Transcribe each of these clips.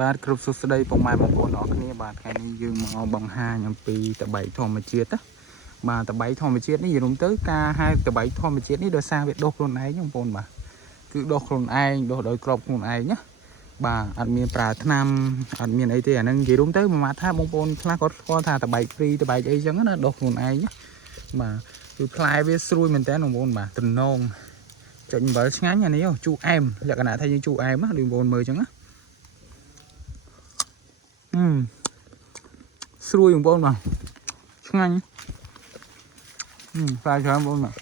បាទគ្រប់សួស្តីពុកម៉ែបងប្អូនអរគ្នាបាទថ្ងៃនេះយើងមកបង្ហាញអំពីតបៃធម្មជាតិណាបាទតបៃធម្មជាតិនេះនិយាយរួមទៅការហៅតបៃធម្មជាតិនេះដោយសារវាដុះខ្លួនឯងបងប្អូនបាទគឺដុះខ្លួនឯងដុះដោយក្របខ្លួនឯងណាបាទអត់មានប្រើថ្នាំអត់មានអីទេអាហ្នឹងនិយាយរួមទៅមួយម៉ាត់ថាបងប្អូនខ្លះគាត់ស្គាល់ថាតបៃព្រីតបៃអីចឹងណាដុះខ្លួនឯងណាបាទគឺផ្លែវាស្រួយមែនតើបងប្អូនបាទទំនងចុចអំបិលឆ្ងាញ់អានេះជូរអែមលក្ខណៈថាយើងជូរអែមណាបងប្អូនមើលចឹងណាស្រួយបងប្អូនបាទឆ្ងាញ់ផ្លែច្រើនបងប្អូនបាទ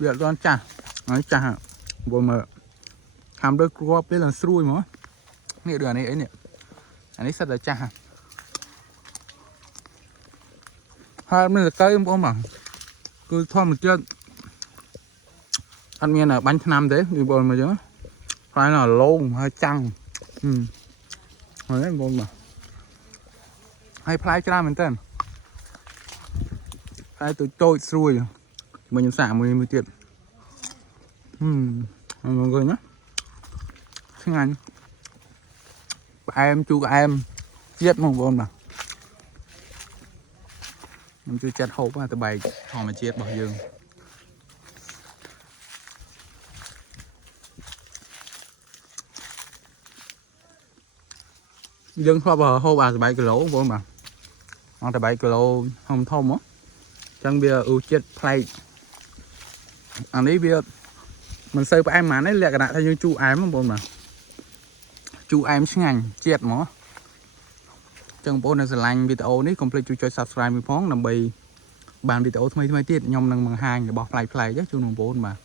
វាអត់ទាន់ចាស់ហើយចាស់បងប្អូនមើលខាំលើគ្រាប់ពេលស្រួយហ្មងនេះដូចអានេះអីនេះអានេះសិតតែចាស់ហើយមានតែកៃបងប្អូនបាទគឺធម្មជាតិអត់មានបាញ់ថ្នាំទេបងប្អូនមើលចឹងផ្លែnóឡូងហើយចាំងហើយបងប្អូនបាទហើយផ្លែច្រើនមែនតើផ្លែតូចស្រួយមកខ្ញុំសាកមួយទៀតបងប្អូនណាឆ្ងាញ់ផ្អែមជូរផ្អែមជាតិបងប្អូនបាទខ្ញុំជួយចាត់ហូបតបែកធម្មជាតិរបស់យើងយើងធ្លាប់ហូបអាតបែកគីឡូបងប្អូនបាទអត់តបែកគីឡូធំហ៎អញ្ចឹងវាជាតិប្លែកអានេះវាមិនសូវផ្អែមហ្មងទេលក្ខណៈថាយើងជូរអែមបងប្អូនបាទជូរអែមឆ្ងាញ់ជាតិហ្មងចឹងបងប្អូននៅស្រឡាញ់វីដេអូនេះកុំភ្លេចជួយចុច Subscribe មួយផងដើម្បីបានវីដេអូថ្មីទៀតខ្ញុំនឹងបង្ហាញរបស់ប្លែកៗជូនបងប្អូនបាទ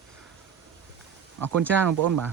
អរគុណច្រើនបងប្អូនបាទ